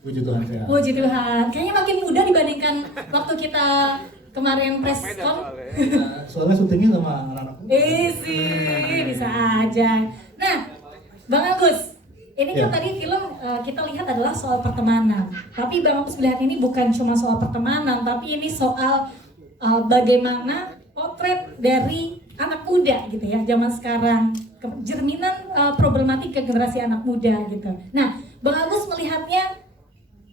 Puji Tuhan sehat. Puji Tuhan. Kayaknya makin muda dibandingkan waktu kita kemarin press con. Soalnya syutingnya sama anak-anak. Sih, bisa aja. Nah, Bang Agus, ini kan Ya. tadi film kita lihat adalah soal pertemanan. Tapi Bang Agus melihat ini bukan cuma soal pertemanan, tapi ini soal bagaimana potret dari anak muda gitu ya, zaman sekarang, cerminan problematika generasi anak muda gitu. Nah, Bang Agus melihatnya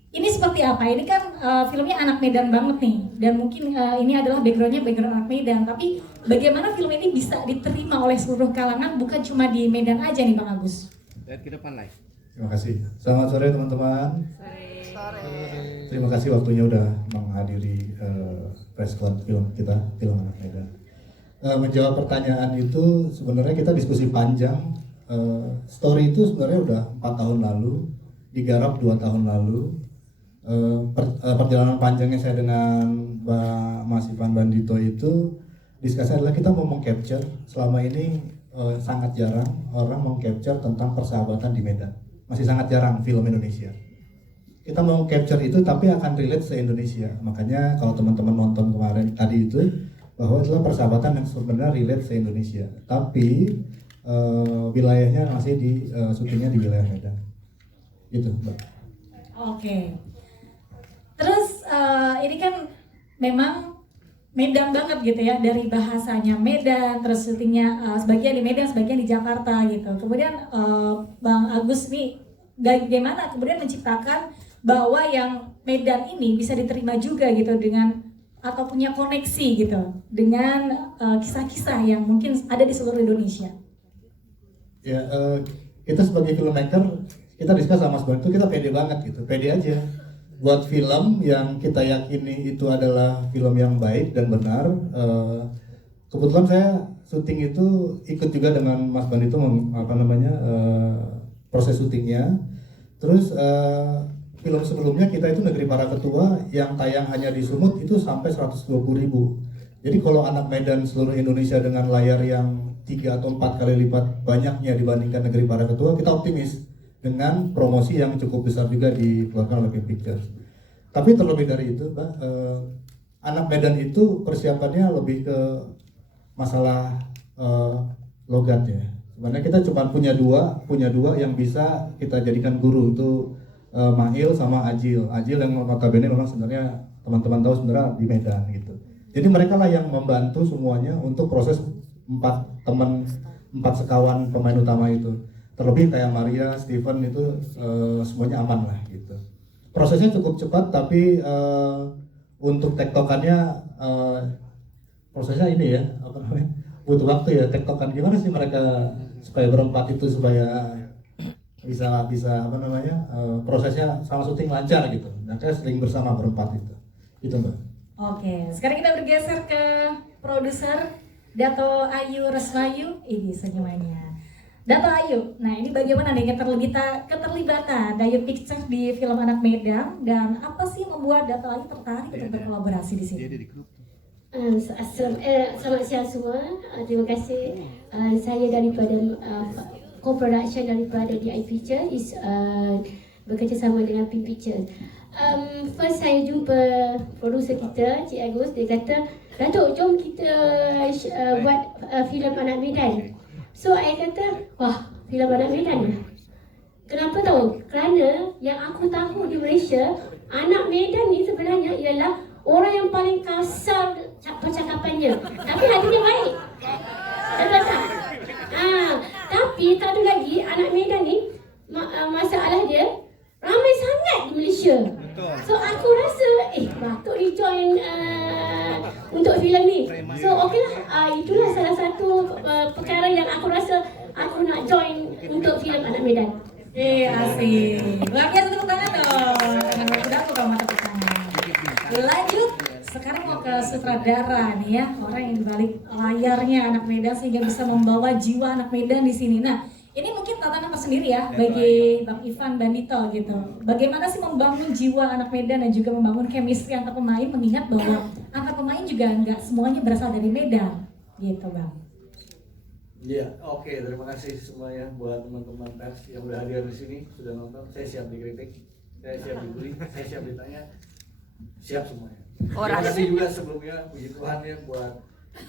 ini seperti apa? Ini kan filmnya anak Medan banget nih, dan mungkin ini adalah backgroundnya background anak Medan. Tapi bagaimana film ini bisa diterima oleh seluruh kalangan, bukan cuma di Medan aja nih Bang Agus? Lihat ke depan live. Terima kasih. Selamat sore teman-teman. Terima kasih waktunya udah menghadiri press con film kita, film anak Medan. Menjawab pertanyaan itu sebenarnya kita diskusi panjang. Story itu sebenarnya udah 4 tahun lalu, digarap 2 tahun lalu. Perjalanan panjangnya saya dengan Mas Ivan Bandito itu diskusi adalah kita mau meng-capture selama ini sangat jarang orang meng-capture tentang persahabatan di Medan. Masih sangat jarang film Indonesia. Kita mau capture itu tapi akan relate se-Indonesia. Makanya kalau teman-teman nonton kemarin tadi itu bahwa adalah persahabatan yang sebenarnya relate se-Indonesia. Tapi wilayahnya masih di syutingnya di wilayah Medan. Gitu, Mbak. Oke. Terus ini kan memang Medan banget gitu ya, dari bahasanya Medan, terus syutingnya sebagian di Medan, sebagian di Jakarta gitu. Kemudian Bang Agus nih bagaimana kemudian menciptakan bahwa yang Medan ini bisa diterima juga gitu dengan atau punya koneksi gitu dengan kisah-kisah yang mungkin ada di seluruh Indonesia. Ya, kita sebagai filmmaker, kita diskus sama Mas Bon itu kita pede banget gitu, pede aja. Buat film yang kita yakini itu adalah film yang baik dan benar. Kebetulan saya syuting itu ikut juga dengan Mas Bandito proses syutingnya. Terus film sebelumnya kita itu Negeri Para Ketua yang tayang hanya di Sumut itu sampai 120.000. Jadi kalau anak Medan seluruh Indonesia dengan layar yang 3 atau 4 kali lipat banyaknya dibandingkan Negeri Para Ketua, kita optimis dengan promosi yang cukup besar juga dikeluarkan oleh Kim Pictures. Tapi terlebih dari itu, Pak, anak Medan itu persiapannya lebih ke masalah logat ya. Sebenarnya kita cuma punya dua yang bisa kita jadikan guru, itu Mahil sama Ajil. Ajil yang notabene memang sebenarnya teman-teman tahu sebenarnya di Medan gitu. Jadi mereka lah yang membantu semuanya untuk proses 4 sekawan pemain utama itu. Terlebih kayak Maria, Steven itu semuanya aman lah gitu. Prosesnya cukup cepat tapi untuk tektokannya prosesnya ini ya butuh waktu ya, tektokan gimana sih mereka supaya berempat itu supaya bisa prosesnya sama syuting lancar gitu. Nah, kita sering bersama berempat itu Mbak. Oke, sekarang kita bergeser ke produser Dato Ayu Reswayu. Ini senyumannya Dato Ayu. Nah, ini bagaimana nih keterlibatan Dayu Pictures di film Anak Medan, dan apa sih yang membuat Dato Ayu tertarik untuk berkolaborasi di sini? Selamat siang semua. Terima kasih. Saya daripada co-production daripada DI Pictures is bekerjasama dengan Pin Pictures. First saya jumpa produser kita, Cik Agus. Dia kata, Datuk, jom kita buat filem Anak Medan. So, saya kata, wah, filem Anak Medan. Kenapa tahu? Kerana yang aku tahu di Malaysia, anak Medan ni sebenarnya ialah orang yang paling kasar percakapannya. Tapi hatinya baik. Betul tak? Tapi satu lagi, anak Medan ni, masalah dia, ramai sangat di Malaysia. So, aku rasa, patut ni join untuk filem ni. So okeylah, itulah salah satu perkara yang aku rasa aku nak join untuk filem Anak Medan. Asik. Luar biasa, tepuk tangan dong. Udah aku kalau tepuk tangan. Lanjut, sekarang mau ke sutradara nih ya, orang yang dibalik layarnya Anak Medan sehingga bisa membawa jiwa anak Medan di sini. Nah, ini mungkin tantangan tersendiri ya bagi Bang Ivan Bandito gitu. Bagaimana sih membangun jiwa anak Medan dan juga membangun chemistry antar pemain, mengingat bahwa antar pemain juga nggak semuanya berasal dari Medan, gitu Bang. Iya, oke. Terima kasih semuanya buat teman-teman pers yang udah hadir di sini, sudah nonton. Saya siap dikritik. saya siap dibeli, saya siap ditanya, siap semuanya. Orang. Terima kasih juga sebelumnya, puji Tuhan ya buat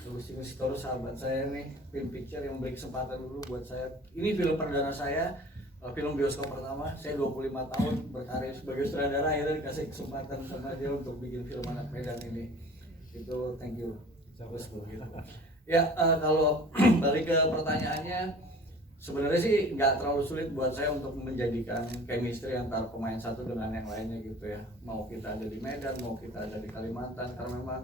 Lucius sahabat saya nih, Film Picture yang beri kesempatan dulu buat saya. Ini film perdana saya, film bioskop pertama. Saya 25 tahun berkarir sebagai sutradara, akhirnya dikasih kesempatan sama dia untuk bikin film Anak Medan ini. Itu thank you. Terus begitu. Ya, kalau balik ke pertanyaannya, sebenarnya sih nggak terlalu sulit buat saya untuk menjadikan chemistry antara pemain satu dengan yang lainnya gitu ya. Mau kita ada di Medan, mau kita ada di Kalimantan, karena memang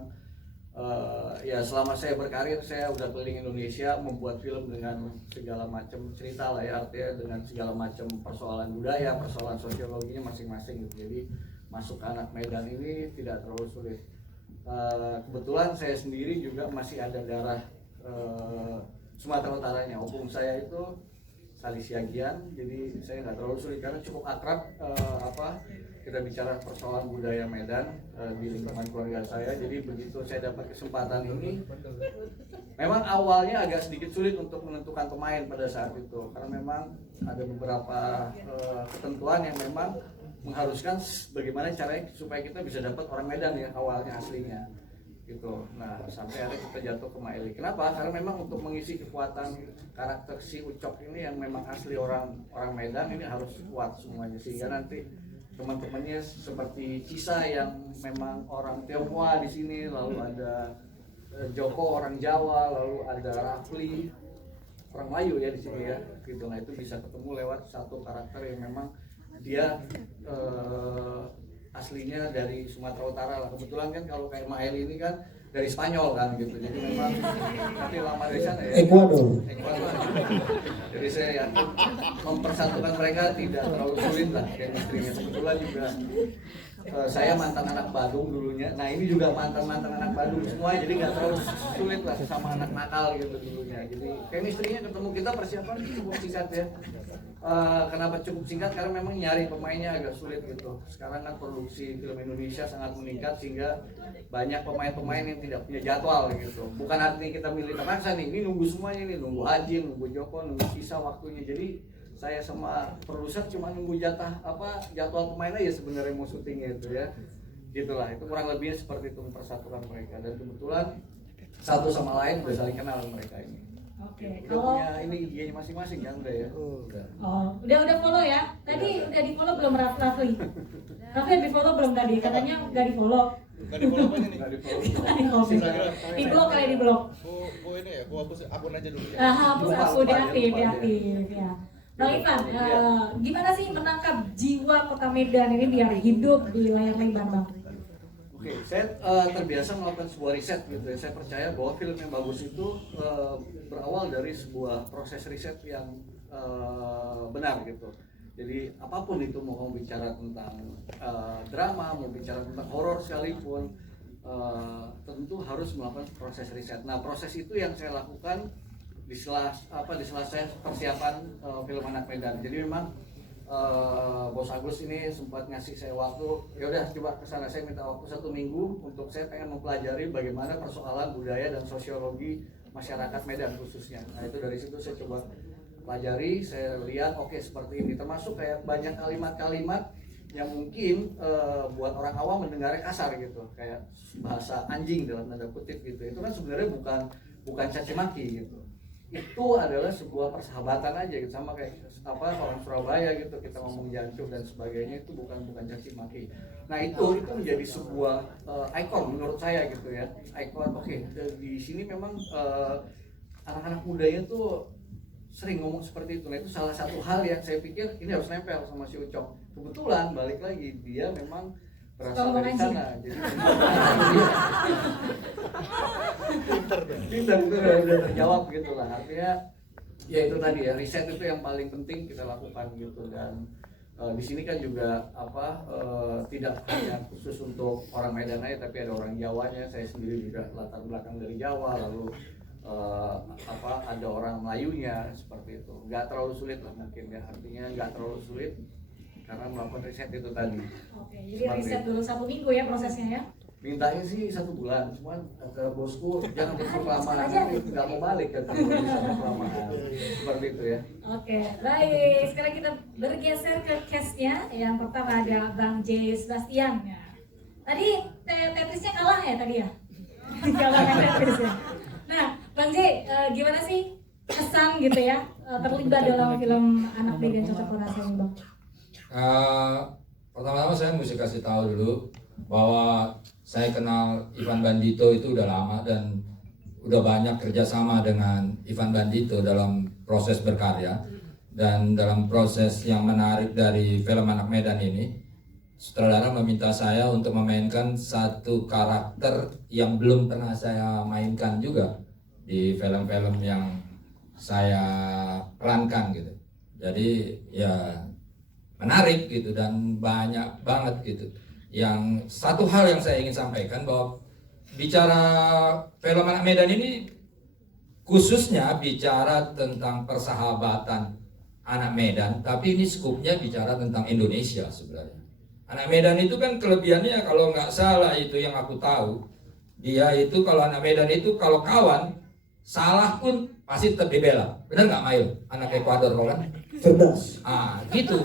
ya selama saya berkarir saya udah keliling Indonesia membuat film dengan segala macam cerita lah ya, artinya dengan segala macam persoalan budaya, persoalan sosiologinya masing-masing gitu. Jadi masuk ke Anak Medan ini tidak terlalu sulit. Kebetulan saya sendiri juga masih ada darah Sumatera Utaranya. Opung saya itu Salisiagian, jadi saya nggak terlalu sulit karena cukup akrab kita bicara persoalan budaya Medan di lingkungan keluarga saya. Jadi begitu saya dapat kesempatan ini, memang awalnya agak sedikit sulit untuk menentukan pemain pada saat itu karena memang ada beberapa ketentuan yang memang mengharuskan bagaimana caranya supaya kita bisa dapat orang Medan ya awalnya aslinya gitu. Nah sampai akhirnya kita jatuh ke Maeli. Kenapa? Karena memang untuk mengisi kekuatan karakter si Ucok ini yang memang asli orang Medan ini harus kuat semuanya, sehingga nanti teman-temannya seperti Cisa yang memang orang Tionghoa di sini, lalu ada Joko orang Jawa, lalu ada Rafli orang Melayu ya di sini ya gitu. Nah itu bisa ketemu lewat satu karakter yang memang dia aslinya dari Sumatera Utara lah. Kebetulan kan kalau kayak Mael ini kan dari Spanyol kan gitu, jadi memang nanti lama di sana ya Ekuador. Jadi saya yakin mempersatukan mereka tidak terlalu sulit lah chemistry-nya. Kebetulan juga saya mantan anak Badung dulunya, nah ini juga mantan anak Badung semua, jadi nggak terlalu sulit lah sama anak nakal gitu dulunya. Jadi chemistry-nya ketemu, kita persiapan cukup singkat ya. Kenapa cukup singkat? Karena memang nyari pemainnya agak sulit gitu. Sekarang kan produksi film Indonesia sangat meningkat sehingga banyak pemain-pemain yang tidak punya jadwal gitu. Bukan artinya kita milih terpaksa nih, ini nunggu semuanya nih, nunggu Haji, nunggu Joko, nunggu Sisa waktunya. Jadi saya sama produser cuma nunggu jadwal pemain aja sebenarnya mau syutingnya itu ya. Gitulah, itu kurang lebihnya seperti itu mempersatukan mereka, dan kebetulan satu sama lain udah saling kenal mereka ini. Oke. Udah punya ini IG-nya masing-masing kan udah ya? Udah. Oh, udah follow ya. Tadi udah di follow belum Rafli? Rafli di follow belum tadi? Katanya udah di follow. Nggak di follow apanya nih? Nggak di follow. Di blog kali di blog. Gua ini ya, gua hapus akun aja dulu ya. Hapus aku diaktif ya. Bang Ivan, gimana sih menangkap jiwa kota Medan ini biar hidup di layar lebar, Bang? Oke, saya terbiasa melakukan sebuah riset gitu ya. Saya percaya bahwa film yang bagus itu berawal dari sebuah proses riset yang benar gitu. Jadi apapun itu, mau bicara tentang drama, mau bicara tentang horor sekalipun, tentu harus melakukan proses riset. Nah proses itu yang saya lakukan di sela saya persiapan film Anak Medan. Jadi memang Bos Agus ini sempat ngasih saya waktu, ya udah coba kesana, saya minta waktu 1 minggu untuk saya pengen mempelajari bagaimana persoalan budaya dan sosiologi masyarakat Medan khususnya. Nah itu dari situ saya coba pelajari, saya lihat oke, seperti ini, termasuk kayak banyak kalimat-kalimat yang mungkin buat orang awam mendengarnya kasar gitu, kayak bahasa anjing dalam tanda kutip gitu. Itu kan sebenarnya bukan caci maki gitu. Itu adalah sebuah persahabatan aja gitu, sama kayak orang Surabaya gitu, kita ngomong jancuk dan sebagainya, itu bukan caci maki. Nah itu menjadi sebuah ikon menurut saya gitu ya, ikon. Oke, di sini memang anak-anak mudanya tuh sering ngomong seperti itu. Nah itu salah satu hal yang saya pikir ini harus nempel sama si Ucok. Kebetulan balik lagi dia memang berasal dari sana, jadi pintar itu udah terjawab gitu lah. Artinya ya itu tadi ya, riset itu yang paling penting kita lakukan gitu. Dan di sini kan juga tidak hanya khusus untuk orang Medan aja, tapi ada orang Jawanya. Saya sendiri juga latar belakang dari Jawa, lalu ada orang Melayunya, seperti itu. Nggak terlalu sulit lah mungkin ya, artinya nggak terlalu sulit karena melakukan riset itu tadi. Oke, jadi riset dulu 1 minggu ya prosesnya ya? mintanya sih 1 bulan, cuman kata bosku jangan berlama-lama, nggak mau balik kan kalau bisa berlama-lama. Seperti itu ya. Oke, baik. Sekarang kita bergeser ke case-nya. Yang pertama ada Bang J. Sebastian. Ya. Tadi Tetrisnya kalah ya tadi ya? Kalah kan Tetrisnya. Nah, Bang J, gimana sih kesan gitu ya terlibat dalam film Anak Medan Cocok Kurasa ini, Bang? Pertama-tama saya mesti kasih tahu dulu bahwa saya kenal Ivan Bandito itu udah lama dan udah banyak kerjasama dengan Ivan Bandito dalam proses berkarya. Dan dalam proses yang menarik dari film Anak Medan ini, sutradara meminta saya untuk memainkan satu karakter yang belum pernah saya mainkan juga di film-film yang saya perankan gitu. Jadi ya menarik gitu dan banyak banget gitu. Yang satu hal yang saya ingin sampaikan bahwa bicara film Anak Medan ini khususnya bicara tentang persahabatan anak Medan, tapi ini skupnya bicara tentang Indonesia sebenarnya. Anak Medan itu kan kelebihannya kalau nggak salah itu yang aku tahu, dia itu kalau anak Medan itu kalau kawan salah pun pasti tetap dibela. Benar nggak Mail? Anak Ekuador kan? Cerdas. Gitu.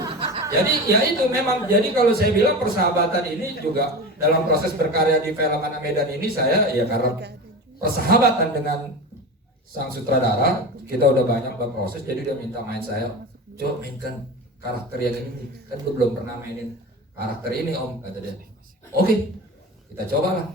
Jadi ya itu memang. Jadi kalau saya bilang persahabatan ini juga dalam proses berkarya di film Anak Medan ini saya ya karena persahabatan dengan sang sutradara, kita udah banyak berproses, jadi dia minta main saya, coba mainkan karakter yang ini, kan gue belum pernah mainin karakter ini om, kata dia. Oke, kita cobalah.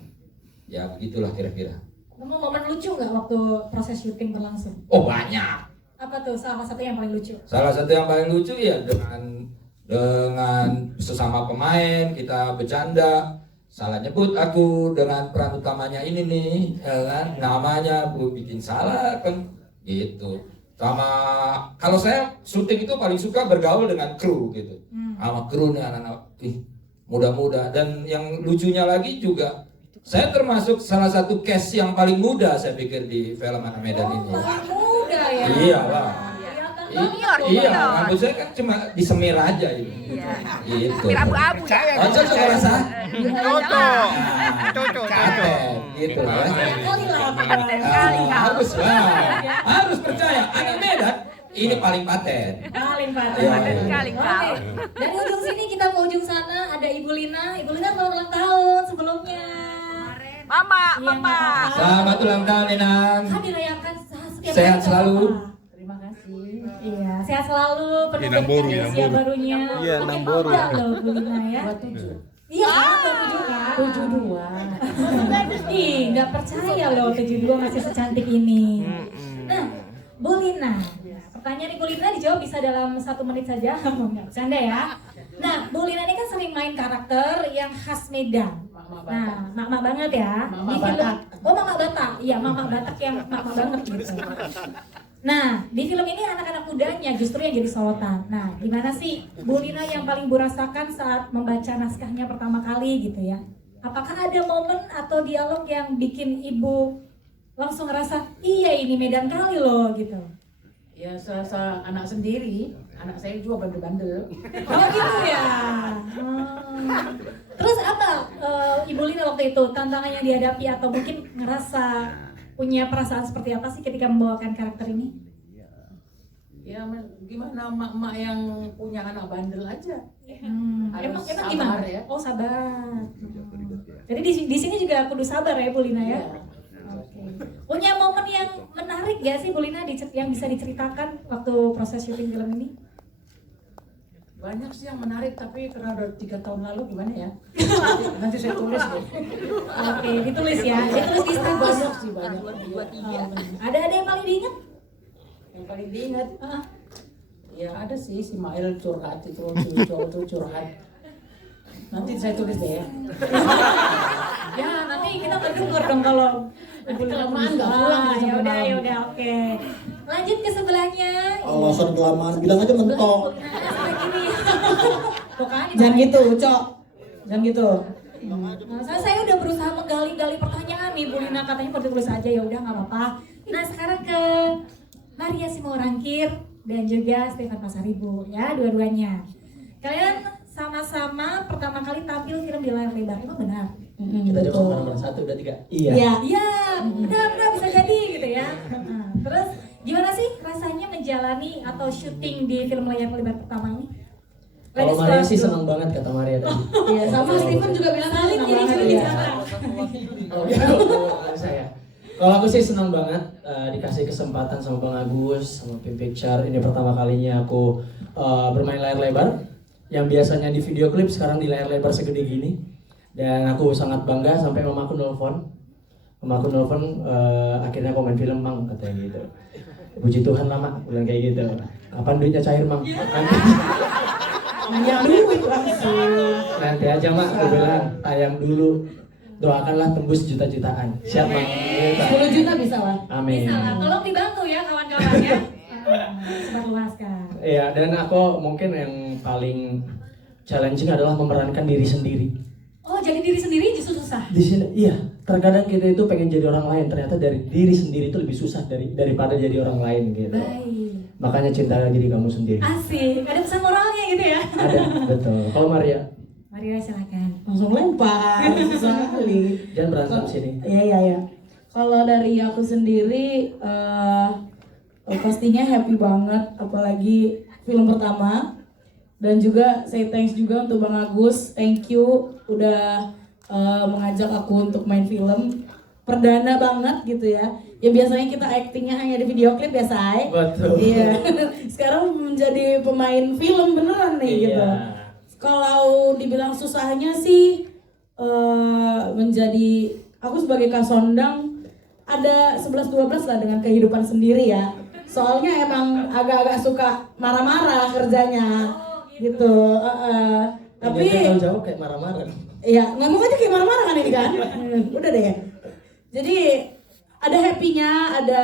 Ya begitulah kira-kira. Kamu momen lucu nggak waktu proses syuting berlangsung? Oh banyak. Apa tuh salah satu yang paling lucu? Salah satu yang paling lucu ya dengan sesama pemain kita bercanda. Salah nyebut aku dengan peran utamanya ini nih, ya kan? Namanya aku bikin salah kan, gitu. Sama kalau saya syuting itu paling suka bergaul dengan kru gitu, sama kru nih anak-anak, muda-muda. Dan yang lucunya lagi juga, saya termasuk salah satu cast yang paling muda saya pikir di film Anak Medan ini. Paling muda ya? Iya lah. Iya, dong. rambut saya kan cuma disemir aja ini. Iya. Gitu. Semir abu-abu ya. Cocok rasa? Cocok. Paten, gitu lah. Kali lah. Harus lah, harus percaya. Anak Medan ini paling paten. Paling paten. Iya, Paten iya. sekali kau. Oke. Dari ujung sini kita ke ujung sana ada Ibu Lina. Ibu Lina selamat ulang tahun sebelumnya. Mama, Iya, mama. nggak apa-apa. Selamat ulang tahun Inang. Kan dirayakan setiap Sehat hari, selalu. nggak apa-apa. Terima kasih. Iya, sehat selalu. Penuh Inang boru, berkah Inang usia boru. barunya. Iya, Makin Inang boru. muda loh Bu Lina ya. 27. Iya, 27 kan? 72. Ih, nggak percaya loh 72 masih secantik ini. Nah, Bu Lina, pertanyaan Ibu Lina dijawab bisa dalam 1 menit saja, nggak bercanda ya. Nah, Bu Lina ini kan sering main karakter yang khas Medan. Nah, mak-mak banget ya. Mama Di film, Batak. oh Mama Batak, iya Mama Batak yang mak-mak banget gitu. Nah, di film ini anak-anak mudanya justru yang jadi sorotan. Nah, gimana sih Bu Lina yang paling Bu rasakan saat membaca naskahnya pertama kali gitu ya? Apakah ada momen atau dialog yang bikin Ibu langsung ngerasa, iya ini Medan kali loh gitu? Ya serasa anak sendiri, anak saya juga bandel-bandel. Oh gitu ya? Terus apa Ibu Lina waktu itu tantangan yang dihadapi atau mungkin ngerasa punya perasaan seperti apa sih ketika membawakan karakter ini? Ya gimana emak-emak yang punya anak bandel aja. Emang sabar gimana? ya. Oh sabar. Jadi di sini juga kudu sabar ya Bu Lina ya? Iya. Oke. Punya momen yang menarik gak sih Bu Lina yang bisa diceritakan waktu proses syuting film ini? Banyak sih yang menarik, tapi karena udah 3 tahun lalu gimana ya? Nanti saya tulis deh. Oke, ditulis ya. Ditulis di status. Banyak sih banyak. Ada yang paling diingat? Yang paling diingat, Ah, ya ada sih si Mail curhat itu, si cowok itu curhat. Nanti saya tulis deh ya. ya nanti kita mendengar dong kalau Nanti kelamaan nggak pulang Ah, sampai malam. ya udah oke. Lanjut ke sebelahnya. Alasan kelamaan bilang aja mentok. Gini. Tuh kan, Jangan gitu, Cok. Jangan gitu. Nah, saya udah berusaha menggali-gali pertanyaan nih Bu Lina, katanya mau ditulis aja, ya udah nggak apa-apa. Nah sekarang ke Maria Simorangkir dan juga Stefan Pasaribu ya, dua-duanya. Kalian sama-sama pertama kali tampil film di layar lebar, emang benar? Kita jawab sama nomor 1, udah 3. Iya. Iya, benar bisa jadi gitu ya. Terus gimana sih rasanya menjalani atau syuting di film layar lebar pertama ini? Kalau Maria sih senang banget kata Maria tadi. Iya, sama Steven juga bilang Saling senang jadi banget juri ya. bicara. Kalau saya, kalau aku sih senang banget dikasih kesempatan sama Bang Agus, sama Pim Picture. Ini pertama kalinya aku bermain layar lebar. Yang biasanya di video klip sekarang di layar lebar segede gini. Dan aku sangat bangga sampai mamaku nelfon. Mamaku nelfon akhirnya komen film Mang katanya gitu. Puji Tuhan lama bilang kayak gitu. Kapan duitnya cair Mang? Nanya duit langsung. Nanti aja Mak, aku bilang tayang dulu. Doakanlah tembus juta-jutaan. Siap Mak? 10 juta bisa lah. Amin. Bisa lah, tolong dibantu ya kawan-kawan ya. Sebarluaskan. Iya, dan aku mungkin yang paling challenging adalah memerankan diri sendiri. Oh, jadi diri sendiri justru susah? Di sini, iya. Terkadang kita itu pengen jadi orang lain, ternyata dari diri sendiri itu lebih susah daripada jadi orang lain gitu. Baik. Makanya cinta diri kamu sendiri. Asik, ada pesan moralnya gitu ya? Ada, betul. Kalau Maria, Maria silakan. Langsung lempar, susah sekali. jangan berantem sini. Iya. Kalau dari aku sendiri, pastinya happy banget, apalagi film pertama. Dan juga say thanks juga untuk Bang Agus, thank you udah mengajak aku untuk main film perdana banget gitu ya. Ya biasanya kita actingnya hanya di video klip ya say. Betul. Iya. Sekarang menjadi pemain film beneran nih gitu. Iya. Kalau dibilang susahnya sih menjadi aku sebagai Kasondang ada 11-12 lah dengan kehidupan sendiri ya. Soalnya emang agak-agak suka marah-marah kerjanya gitu. Tapi kalau jauh kayak marah-marah. iya, ngomong aja kayak marah-marah kan ini kan. Udah deh. Jadi ada happy-nya, ada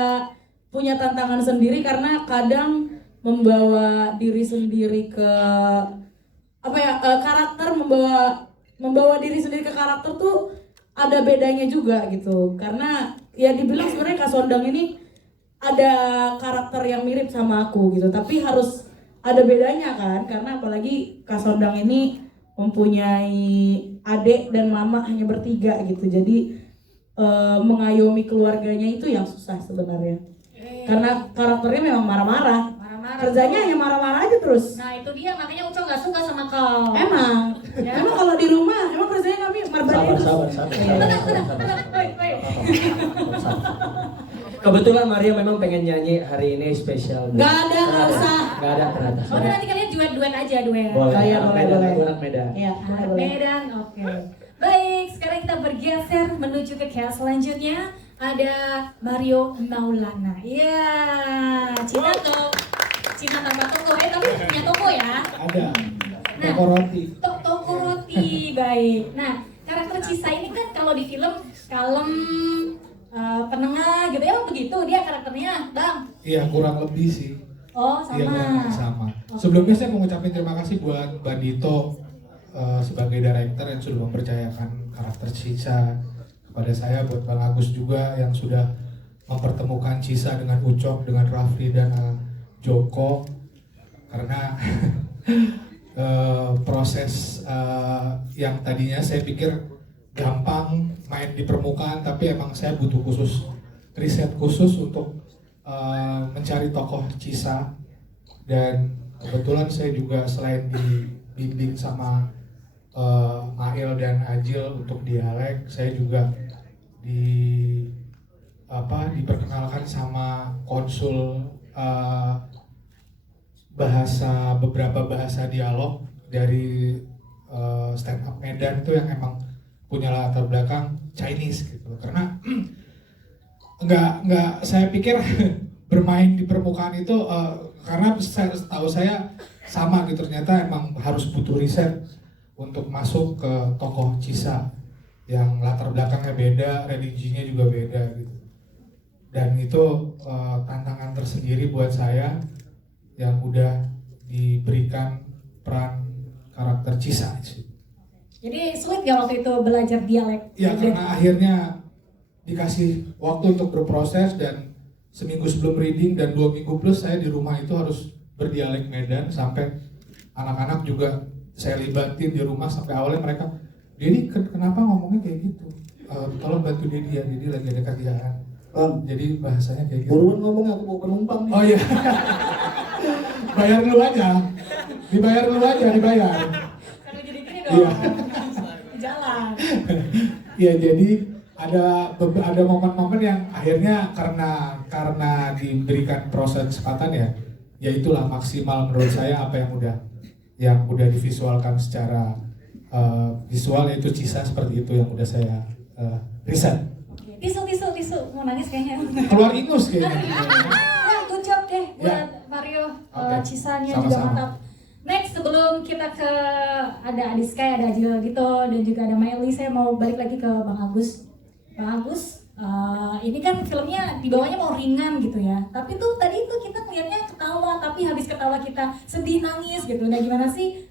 punya tantangan sendiri karena kadang membawa diri sendiri ke karakter, membawa diri sendiri ke karakter tuh ada bedanya juga gitu. Karena ya dibilang sebenarnya Kasondang ini ada karakter yang mirip sama aku gitu, tapi harus ada bedanya kan, karena apalagi Kasondang ini mempunyai adik dan mama hanya bertiga gitu, jadi mengayomi keluarganya itu yang susah sebenarnya. Karena karakternya memang marah-marah. Kerjanya hanya marah-marah aja terus. Nah itu dia, makanya Uco gak suka sama kau. Emang kalau di rumah, emang kerjanya kami marah-marah terus. Kebetulan Maria memang pengen nyanyi hari ini spesial. Gak usah. Gak ada ternyata. Oh nanti kalian duet aja, duet. Boleh. Iya, anak boleh, Medan, boleh. aku anak Medan. Iya, Anak boleh. Medan, oke. Baik, sekarang kita bergeser menuju ke cast selanjutnya. Ada Mario Maulana. Iya, Cina tanpa toko ya, tapi punya toko ya. Ada. Nah, Toko roti. Toko roti, baik. Nah, karakter Cisa ini kan kalau di film kalem, penengah gitu ya, begitu dia karakternya, Bang. Iya, kurang lebih sih. Oh, sama. Iya, kurang lebih sama. Sebelumnya saya mau ngucapin terima kasih buat Bandito sebagai director yang sudah mempercayakan karakter Cisa kepada saya, buat Bang Agus juga yang sudah mempertemukan Cisa dengan Ucok, dengan Rafli dan Joko, karena proses yang tadinya saya pikir gampang main di permukaan, tapi emang saya butuh riset khusus untuk mencari tokoh Cisa. Dan kebetulan saya juga selain dibimbing sama Mail dan Ajil untuk dialek, saya juga diperkenalkan sama konsul beberapa bahasa dialog dari stand up Medan itu yang emang punya latar belakang Chinese gitu. Karena nggak saya pikir bermain di permukaan itu karena tahu saya sama gitu, ternyata emang harus butuh riset untuk masuk ke tokoh Cisa yang latar belakangnya beda, religinya juga beda gitu. Dan itu tantangan tersendiri buat saya yang udah diberikan peran karakter Cisa sih. Jadi sulit gak waktu itu belajar dialek? Ya karena akhirnya dikasih waktu untuk berproses, dan seminggu sebelum reading dan 2 minggu plus saya di rumah itu harus berdialek Medan, sampai anak-anak juga saya libatin di rumah, sampai awalnya mereka Dedi kenapa ngomongnya kayak gitu? Tolong bantu Dedi ya, Dedi lagi ada kerjaan. Jadi bahasanya kayak gitu. Buruan ngomongnya, aku mau penumpang nih. Oh iya. Bayar dulu aja. Dibayar. Kalau jadi gini dong. Iya. Jalan. Ya jadi ada momen-momen yang akhirnya karena diberikan proses kesempatan ya itulah maksimal menurut saya apa yang udah divisualkan secara visual, yaitu Cisa seperti itu yang udah saya riset. Tisu, mau nangis kayaknya. Keluar ingus kayaknya. Ya, good job deh buat Ya. Mario. Oke. Cisanya Sama-sama. juga mantap. Next, sebelum kita ke ada Adiska, ada Ajil Dito, dan juga ada Maeli, saya mau balik lagi ke Bang Agus. Bang Agus, ini kan filmnya dibawanya mau ringan gitu ya. Tapi tuh tadi tuh kita ngeliatnya ketawa, tapi habis ketawa kita sedih nangis gitu. Nah gimana sih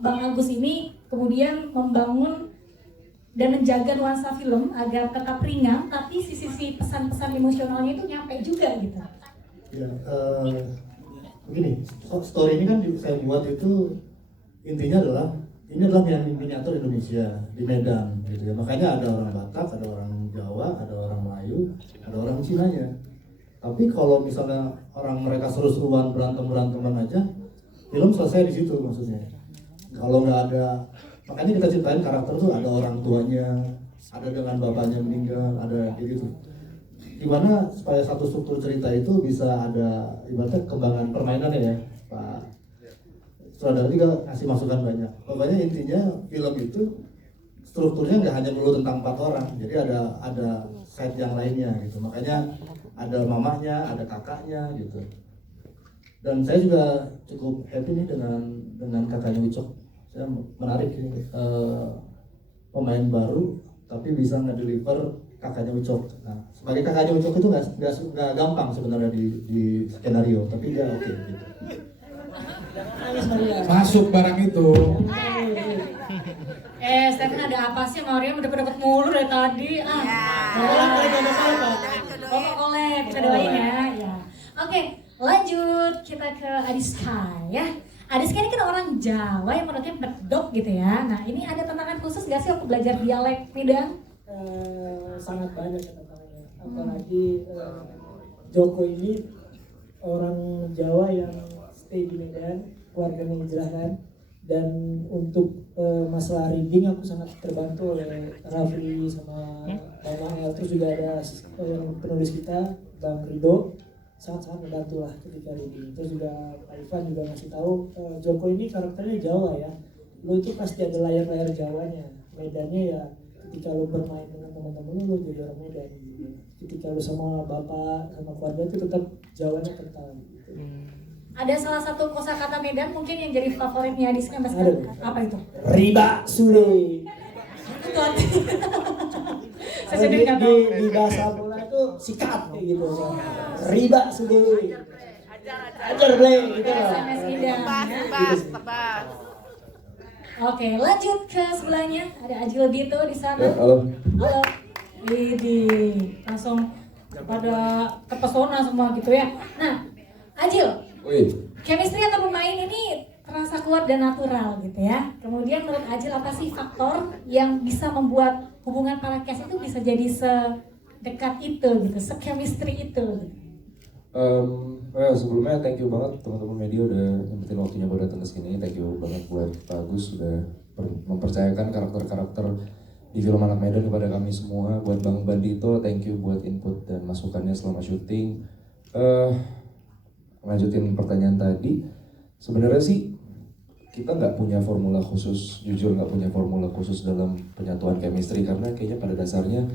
Bang Agus ini kemudian membangun dan menjaga nuansa film agar tetap ringan, tapi sisi pesan-pesan emosionalnya itu nyampe juga gitu. Ya, begini, story ini kan saya buat itu intinya adalah ini adalah miniatur Indonesia di Medan, gitu ya. Makanya ada orang Batak, ada orang Jawa, ada orang Melayu, ada orang Cinanya. Tapi kalau misalnya orang mereka seru-seruan beranteman aja, film selesai di situ maksudnya. Kalau nggak ada, makanya kita ceritain karakter tuh ada orang tuanya, ada dengan bapaknya meninggal, ada kayak gitu. Gimana supaya satu struktur cerita itu bisa ada ibaratnya kembangan permainannya ya, Pak Sutradara juga ngasih masukan banyak. Pokoknya intinya film itu strukturnya nggak hanya melulu tentang 4 orang, jadi ada set yang lainnya gitu. Makanya ada mamanya, ada kakaknya gitu. Dan saya juga cukup happy nih dengan kakaknya Ucok. Saya menarik ini pemain baru tapi bisa ngedeliver kakaknya Ucok. Nah, sebagai kakaknya Ucok itu nggak gampang sebenarnya di skenario, tapi dia oke gitu. Masuk barang itu. Stephen ada apa sih? Mario udah dapat mulu dari tadi. Kolek, kita doain ya. Oke, lanjut kita ke Adiska ya. Adiska ini kan orang Jawa yang menurutnya bedok gitu ya. Nah ini ada tantangan khusus gak sih waktu belajar dialek Medan? Sangat banyak tantangannya. Apalagi Joko ini orang Jawa yang stay di Medan, keluarganya hijrah kan. Dan untuk masalah reading aku sangat terbantu oleh Raffi sama Bang Mael. Terus juga ada penulis kita Bang Rido, sangat-sangat membantu lah ketika reading. Terus juga Pak Ivan juga ngasih tahu Joko ini karakternya Jawa ya. Lo itu pasti ada layar-layar Jawanya. Medannya ya ketika lo bermain dengan teman-teman lo jadi orang Medan gitu. Ketika lo sama bapak sama keluarga itu tetap Jawanya kental gitu. Ada salah satu kosakata Medan mungkin yang jadi favoritnya Adiska Mas? Apa itu? Riba sude. Saya sudah nggak tahu. Di bahasa bola itu sikat kayak gitu. Riba sude. Ajar ble gitu lah. SMS Medan. Tebas. Oke, lanjut ke sebelahnya. Ada Ajil Dito di sana. Halo. Halo. Widih, langsung pada terpesona semua gitu ya. Nah, Ajil. Chemistry atau pemain ini terasa kuat dan natural gitu ya. Kemudian menurut Ajil apa sih faktor yang bisa membuat hubungan para cast itu bisa jadi sedekat itu gitu, se-chemistry itu? Sebelumnya thank you banget teman-teman media udah nyempetin waktunya buat datang ke sini. Thank you banget buat Pak Agus sudah mempercayakan karakter-karakter di film Anak Medan kepada kami semua. Buat Bang Bandito, thank you buat input dan masukannya selama syuting. Lanjutin pertanyaan tadi, sebenarnya sih kita nggak punya formula khusus, jujur nggak punya formula khusus dalam penyatuan chemistry, karena kayaknya pada dasarnya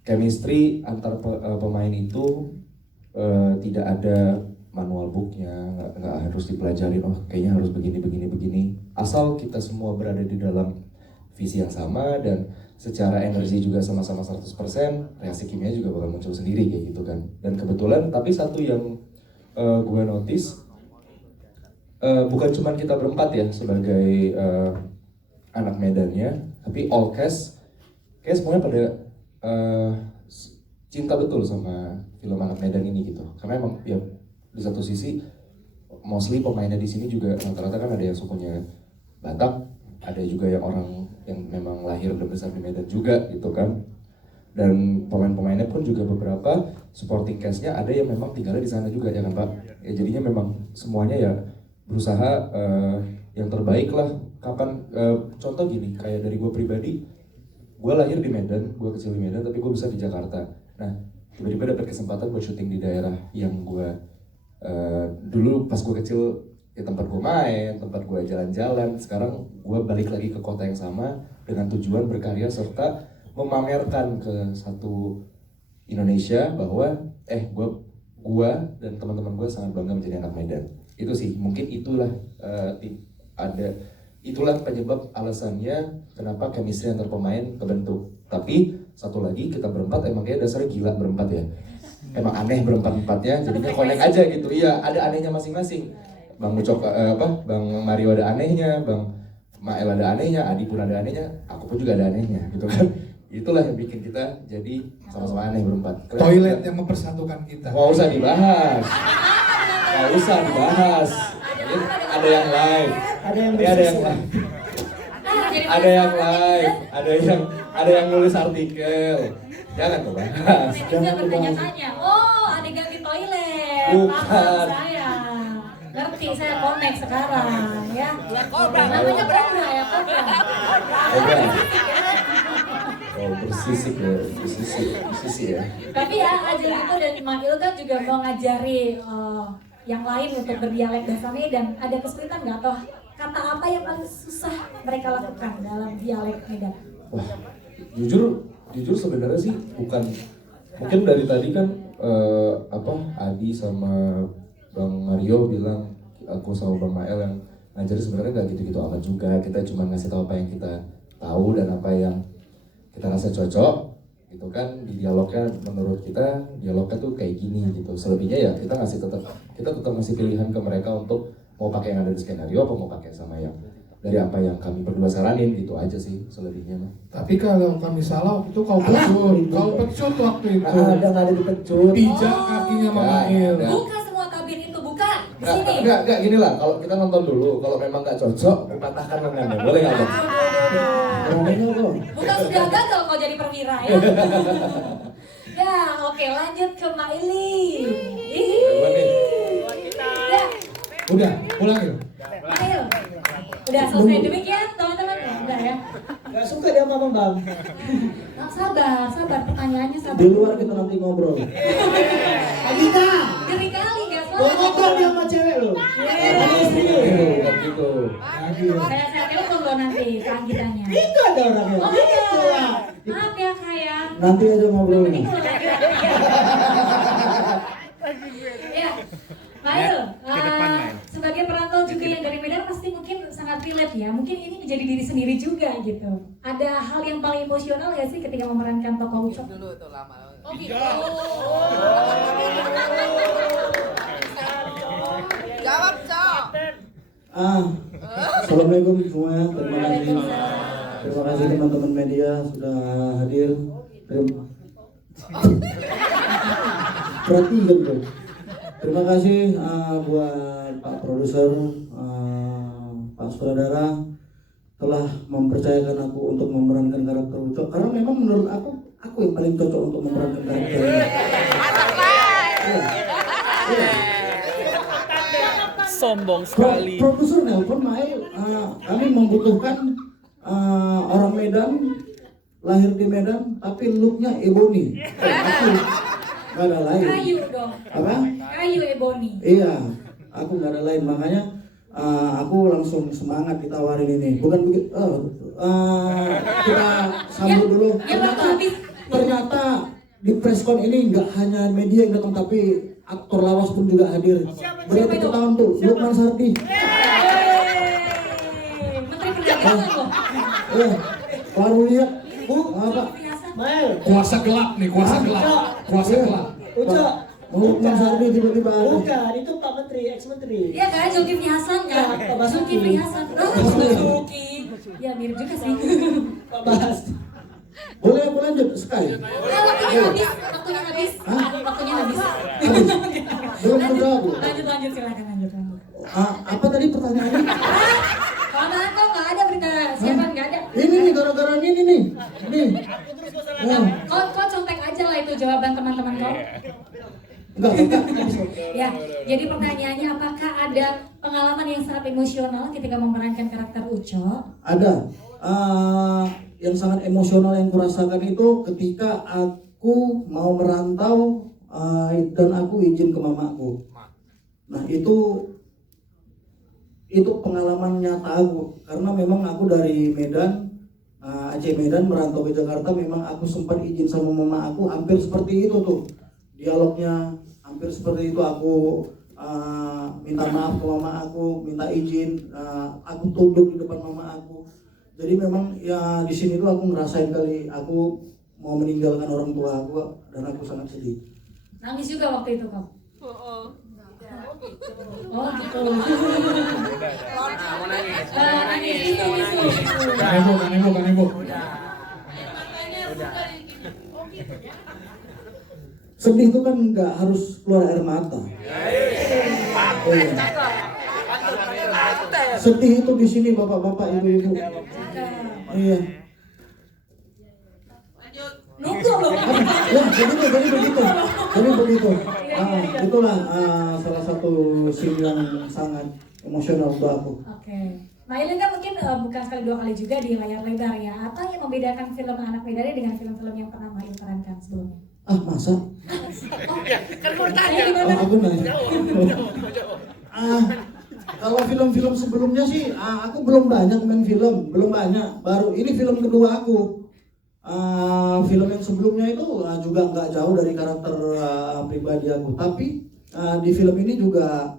chemistry antar pemain itu tidak ada manual booknya, nggak harus dipelajarin, oh kayaknya harus begini, asal kita semua berada di dalam visi yang sama dan secara energi juga sama-sama 100%, reaksi kimia juga bakal muncul sendiri kayak gitu kan. Dan kebetulan, tapi satu yang gue notice, bukan cuma kita berempat ya sebagai anak Medannya, tapi all cast kayak semuanya pada cinta betul sama film Anak Medan ini gitu. Karena emang ya di satu sisi mostly pemainnya di sini juga rata-rata kan ada yang sukunya Batak, ada juga yang orang yang memang lahir dan besar di Medan juga gitu kan. Dan pemain-pemainnya pun juga beberapa supporting cast-nya ada yang memang tinggalnya di sana juga ya kan Pak. Ya jadinya memang semuanya ya berusaha yang terbaik lah. Kapan contoh gini, kayak dari gue pribadi, gue lahir di Medan, gue kecil di Medan, tapi gue besar di Jakarta. Nah, tiba-tiba dapat kesempatan buat syuting di daerah yang gue dulu pas gue kecil ya tempat gue main, tempat gue jalan-jalan. Sekarang gue balik lagi ke kota yang sama dengan tujuan berkarya serta memamerkan ke satu Indonesia bahwa gue dan teman-teman gue sangat bangga menjadi anak Medan. Itu sih, mungkin itulah itulah penyebab alasannya kenapa chemistry antar pemain kebentuk. Tapi satu lagi, kita berempat emang kayak dasarnya gila berempat ya. Emang aneh berempat-empatnya, jadinya connect aja gitu. Iya, ada anehnya masing-masing. Bang Ucok Bang Mario ada anehnya, Bang Mael ada anehnya, Adi pun ada anehnya, aku pun juga ada anehnya gitu kan. Itulah yang bikin kita jadi sama-sama aneh berempat. Toilet yang mempersatukan kita. Nggak usah dibahas. Nggak usah dibahas. Ada yang live. Ada yang live. Ada yang nulis artikel. Jangan bahas. Netizen bertanya-tanya, oh adegan di toilet. Bukan. Paham saya. Ngerti, saya connect sekarang ya. Namanya Cobra ya, Cobra. Oh bersisik ya. Tapi ya Ajeng itu dan Mail kan juga mau ngajari yang lain untuk berdialek bahasa Medan. Ada kesulitan nggak atau kata apa yang paling susah mereka lakukan dalam dialek Medan? Wah, jujur sebenarnya sih bukan, mungkin dari tadi kan Adi sama Bang Mario bilang aku sama Bang Mael yang ngajari sebenarnya nggak gitu-gitu amat juga. Kita cuma ngasih tahu apa yang kita tahu dan apa yang kita rasa cocok gitu kan. Di dialognya menurut kita dialognya tuh kayak gini gitu. Selebihnya ya kita tetap ngasih pilihan ke mereka untuk mau pakai yang ada di skenario apa mau pakai sama yang dari apa yang kami berdua saranin gitu aja sih selebihnya mah. Tapi kalau kami salah itu kau pecut waktu itu. Ada dipecut. Pijak kakinya Mail. Buka semua kabin itu, buka di sini. Enggak gini lah, kalau kita nonton dulu, kalau memang nggak cocok, patahkan lengannya, boleh nggak Bang? Bukan sudah gagal kau jadi perwira ya. Ya, oke lanjut ke Maili. Ya, Udah, pulang yuk. Mail. Udah selesai demikian teman-teman ya, udah ya. Gak suka dia sama Bang. Nah, sabar, pertanyaannya sabar. Di luar kita nanti ngobrol. Agita. Ngeri kali nggak Mau salah. ngobrol dia sama cewek lo. Ada istri lo. Gitu. Saya telepon lo nanti ke Anggitanya. Itu ada orangnya. Oh iya. Maaf ya Kak ya. Nanti aja ngobrolnya. Ya, Mail, sebagai perantau juga yang dari Medan pasti mungkin sangat relate ya. Mungkin ini menjadi diri sendiri juga gitu. Ada hal yang paling emosional ya sih ketika memerankan tokoh Ucok? Dulu tuh lama. Oh gitu. Jawab, Cok. Assalamualaikum semuanya. Terima kasih teman-teman media sudah hadir. Perhatikan bro. Terima kasih buat Pak Produser, Pak Sutradara telah mempercayakan aku untuk memerankan karakter Ucok karena memang menurut aku yang paling cocok untuk memerankan karakter ini. Sombong sekali. Produser nelpon Mail, kami membutuhkan orang Medan, lahir di Medan, tapi looknya ebony. Aku nggak ada lain. Kayu dong. Apa? Kayu ebony. Iya, aku nggak ada lain, makanya aku langsung semangat ditawarin ini. Bukan begitu, kita sambut dulu. Ternyata di preskon ini nggak hanya media yang datang, tapi aktor lawas pun juga hadir. Beri tepuk tangan tuh, Lukman Sardi. Menteri Perdagangan loh. Baru lihat, apa? Mail. Kuasa gelap nih, kuasa gelap. Ucok. Lukman Sardi tiba-tiba ada. Bukan, itu Pak Menteri, ex-menteri. Iya kan, Zulkifli Hasan kan? Pak Zulkifli Hasan. Zulki. Ya mirip juga sih. Pak Bas. Boleh aku lanjut sekali? Waktunya habis. Belum menjawab. Lanjut silakan lanjut. Apa tadi pertanyaannya? Karena kok nggak ada berita Ini nih gara-gara ini nih. Nih. Nah, Kok contek aja lah itu jawaban teman-teman kau. enggak. Ya, jadi pertanyaannya apakah ada pengalaman yang sangat emosional ketika memerankan karakter Uco? Ada. Yang sangat emosional yang kurasakan itu ketika aku mau merantau dan aku izin ke mamaku. Nah itu pengalaman nyata aku karena memang aku dari Medan, Aceh Medan merantau ke Jakarta. Memang aku sempat izin sama mama aku, hampir seperti itu tuh dialognya, hampir seperti itu. Aku minta maaf ke mama aku, minta izin, aku tunduk di depan mama aku. Jadi memang ya di sini tuh aku ngerasain kali aku mau meninggalkan orang tua aku dan aku sangat sedih. Nangis juga waktu itu kau? Oh gitu. Mau nangis. Nangis itu. Kan ibu. Sedih itu kan nggak harus keluar air mata. Sedih itu di sini bapak-bapak, ibu-ibu. Iya. Nunggu loh. Ya, jadi begitu. Itulah salah satu scene yang sangat emosional buat aku. Oke. Nah ini kan mungkin bukan sekali dua kali juga di layar lebar ya. Apa yang membedakan film Anak Medan ini dengan film-film yang pernah Mail perankan sebelumnya? Masa? Kan mau tanya. Aku nanya. Kalau film-film sebelumnya sih, aku belum banyak main film, belum banyak. Baru ini film kedua aku. Film yang sebelumnya itu juga nggak jauh dari karakter pribadi aku. Tapi di film ini juga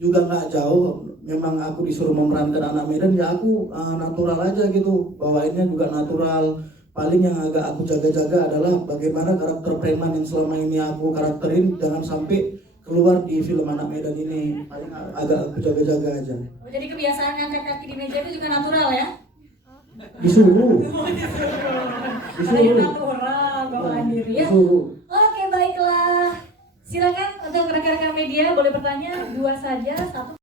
nggak jauh. Memang aku disuruh memerankan anak Medan, ya aku natural aja gitu. Bawainnya juga natural. Paling yang agak aku jaga-jaga adalah bagaimana karakter preman yang selama ini aku karakterin jangan sampai keluar di film Anak Medan ini. Paling agak aku jaga-jaga aja. Oh, jadi kebiasaan ngangkat kaki di meja itu juga natural ya? Disuruh. Paling natural bawaan diri ya. Oke baiklah. Silakan untuk rekan-rekan media boleh bertanya, 2 saja, 1.